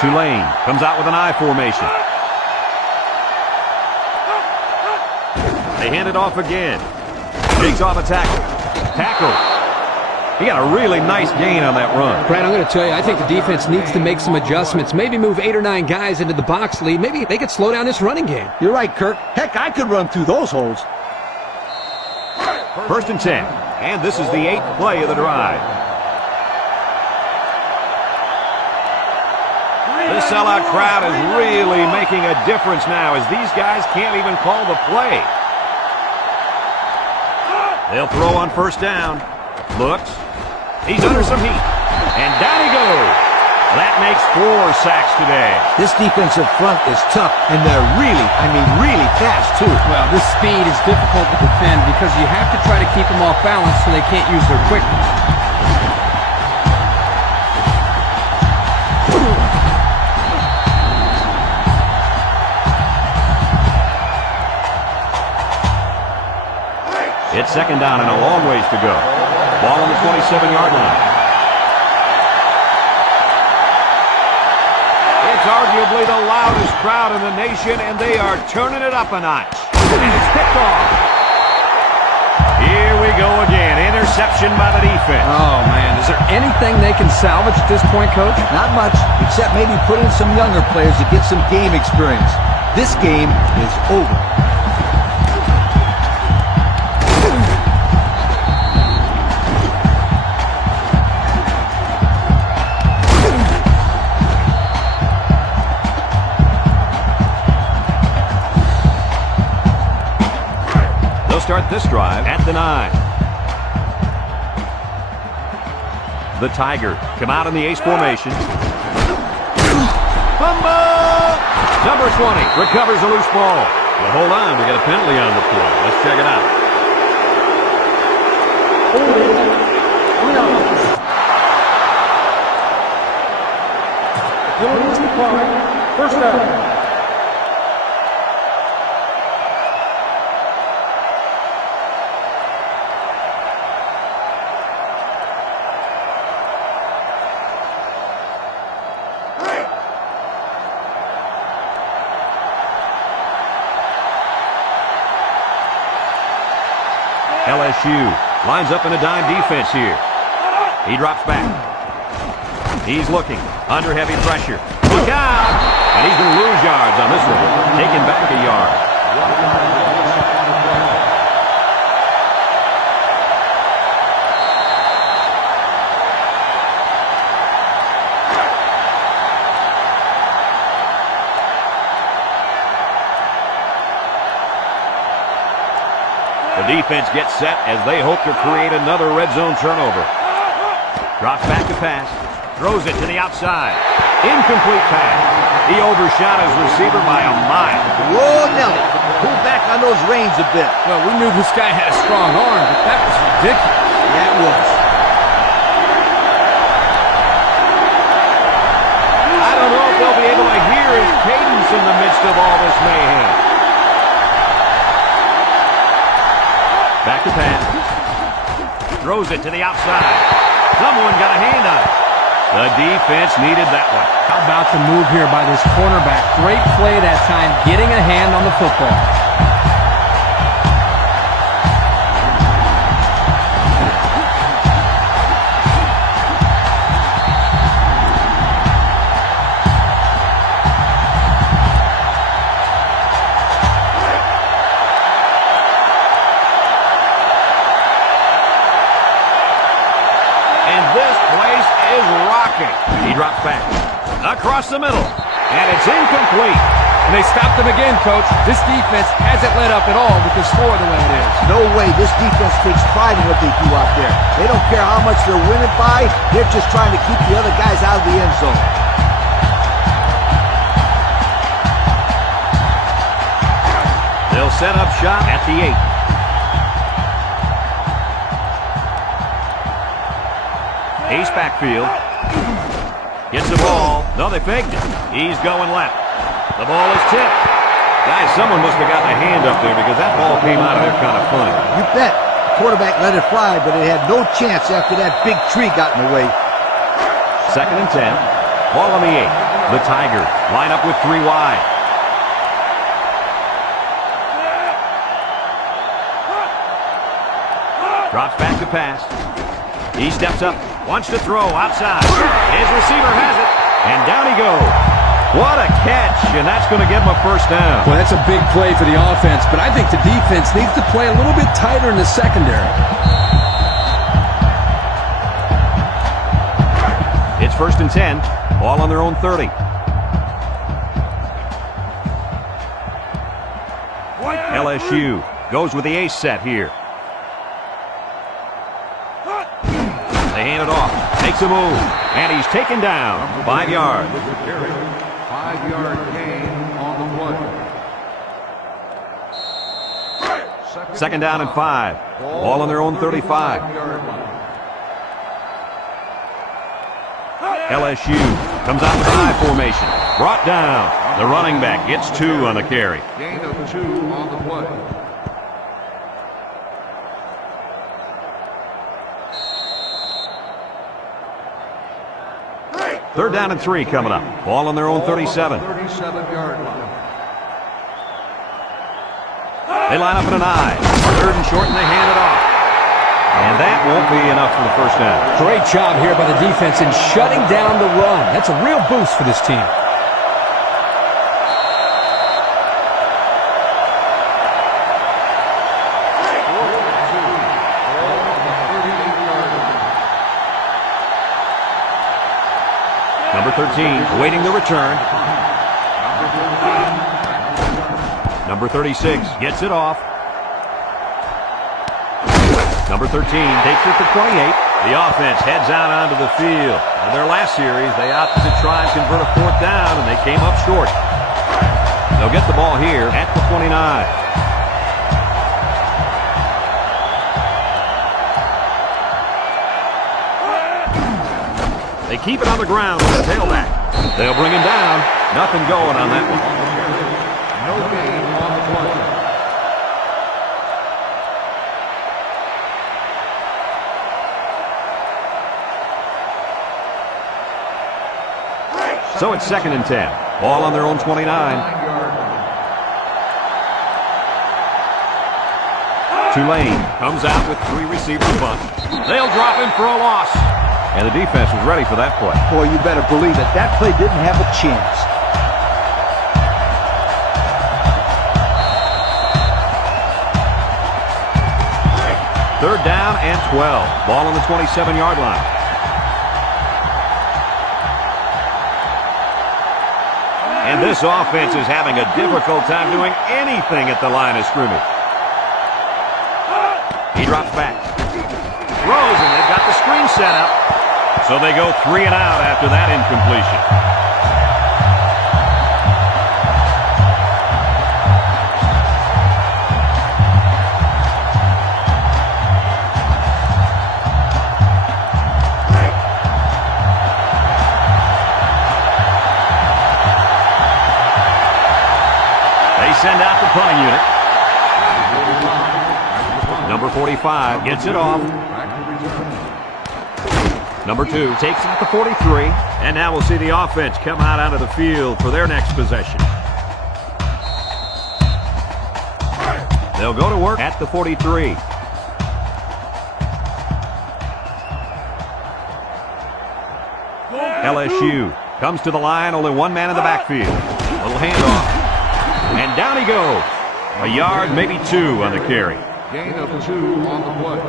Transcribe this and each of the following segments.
Tulane comes out with an I formation. They hand it off again. Shakes off a tackle. Tackle. He got a really nice gain on that run. Brad, I'm going to tell you, I think the defense needs to make some adjustments. Maybe move 8 or 9 guys into the box lead. Maybe they could slow down this running game. You're right, Kirk. Heck, I could run through those holes. 1st and 10. And this is the 8th play of the drive. This sellout crowd is really making a difference now as these guys can't even call the play. They'll throw on 1st down. Looks. He's under some heat. And down he goes. That makes 4 sacks today. This defensive front is tough, and they're really fast, too. Well, this speed is difficult to defend because you have to try to keep them off balance so they can't use their quickness. It's 2nd down and a long ways to go. Ball on the 27-yard line. It's arguably the loudest crowd in the nation, and they are turning it up a notch. And it's picked off. Here we go again. Interception by the defense. Oh, man. Is there anything they can salvage at this point, Coach? Not much, except maybe put in some younger players to get some game experience. This game is over. Start this drive at the 9. The Tiger come out in the ace formation. Fumble! Number 20 recovers a loose ball. Well, hold on, we got a penalty on the play. Let's check it out. First down. LSU lines up in a dime defense here. He drops back. He's looking under heavy pressure. Look out! And he's going to lose yards on this one. Taking back a yard. The defense gets set as they hope to create another red zone turnover. Drops back to pass. Throws it to the outside. Incomplete pass. He overshot his receiver by a mile. Whoa, Nelly. Pull back on those reins a bit. Well, we knew this guy had a strong arm, but that was ridiculous. Yeah, it was. I don't know if they'll be able to hear his cadence in the midst of all this mayhem. Back to pass. Throws it to the outside. Someone got a hand on it. The defense needed that one. How about the move here by this cornerback? Great play that time, getting a hand on the football. He drops back. Across the middle. And it's incomplete. And they stopped him again, Coach. This defense hasn't let up at all with the score the way it is. No way. This defense takes pride in what they do out there. They don't care how much they're winning by. They're just trying to keep the other guys out of the end zone. They'll set up shop at the 8. Ace backfield. Gets the ball. No, they faked it. He's going left. The ball is tipped. Guys, someone must have gotten a hand up there because that ball came out of there kind of funny. You bet. The quarterback let it fly, but it had no chance after that big tree got in the way. 2nd and 10. Ball on the 8. The Tigers line up with 3 wide. Drops back to pass. He steps up, wants to throw outside. His receiver has it, and down he goes. What a catch, and that's going to give him a first down. Well, that's a big play for the offense, but I think the defense needs to play a little bit tighter in the secondary. It's 1st and 10, ball on their own 30. LSU goes with the ace set here. They hand it off, makes a move, and he's taken down. 5 yards. 5-yard gain on the play. 2nd down and 5. Ball on their own 35. LSU comes out with I formation. Brought down. The running back gets 2 on the carry. Gain of 2 on the play. Third down and 3 coming up. Ball on their own 37. 37-yard line. They line up in an I. 3rd and short, and they hand it off. And that won't be enough for the first down. Great job here by the defense in shutting down the run. That's a real boost for this team. Number 13, awaiting the return. Number 36 gets it off. Number 13 takes it to 28. The offense heads out onto the field. In their last series, they opted to try and convert a 4th down, and they came up short. They'll get the ball here at the 29. They keep it on the ground with the tailback. They'll bring him down. Nothing going on that one. No gain on the play. So it's 2nd and 10. Ball on their own 29. 9-yard line. Tulane comes out with 3 receivers bunt. They'll drop him for a loss. And the defense was ready for that play. Boy, you better believe it. That play didn't have a chance. Third down and 12. Ball on the 27-yard line. And this offense is having a difficult time doing anything at the line of scrimmage. He drops back. Throws, and they've got the screen set up. So they go 3 and out after that incompletion. They send out the punting unit. Number 45 gets it off. Number 2 takes it at the 43. And now we'll see the offense come out onto the field for their next possession. They'll go to work at the 43. LSU comes to the line, only 1 man in the backfield. Little handoff. And down he goes. A yard, maybe 2 on the carry. Gain of 2 on the play.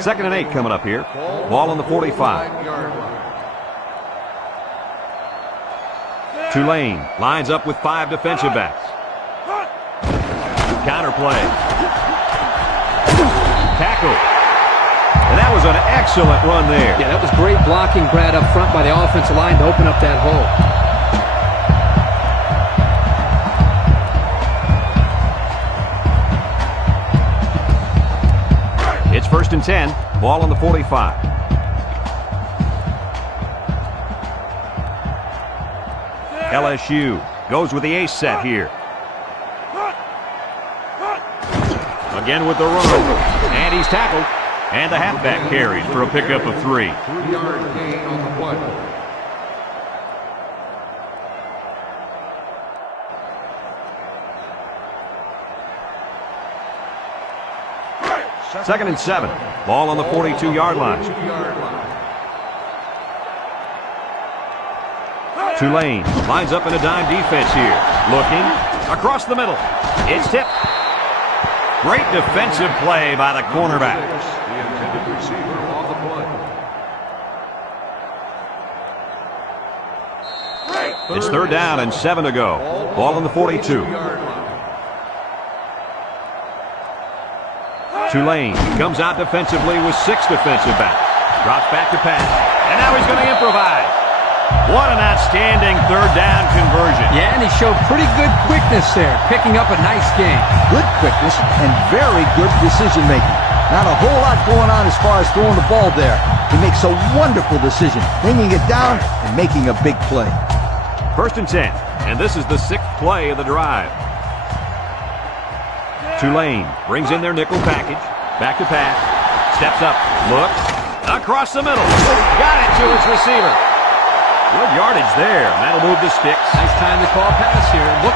Second and 8 coming up here. Ball on the 45. 9-yard line. Tulane lines up with 5 defensive backs. Counter play. Tackle. And that was an excellent run there. Yeah, that was great blocking, Brad, up front by the offensive line to open up that hole. It's 1st and 10. Ball on the 45. LSU goes with the ace set here. Again with the run. And he's tackled. And the halfback carries for a pickup of 3. 3-yard gain on the play. Second and 7. Ball on the 42-yard line. 2-yard line. Tulane lines up in a dime defense here. Looking across the middle. It's tipped. Great defensive play by the cornerback. The intended receiver on the play. It's third down and 7 to go. Ball on the 42. 2-yard line. Tulane comes out defensively with 6 defensive backs. Drops back to pass. And now he's going to improvise. What an outstanding third down conversion. Yeah, and he showed pretty good quickness there, picking up a nice gain. Good quickness and very good decision making. Not a whole lot going on as far as throwing the ball there. He makes a wonderful decision, bringing it down and making a big play. First and 10, and this is the 6th play of the drive. Tulane brings in their nickel package. Back to pass. Steps up. Looks. Across the middle. Got it to its receiver. Good yardage there. That'll move the sticks. Nice time to call a pass here. Look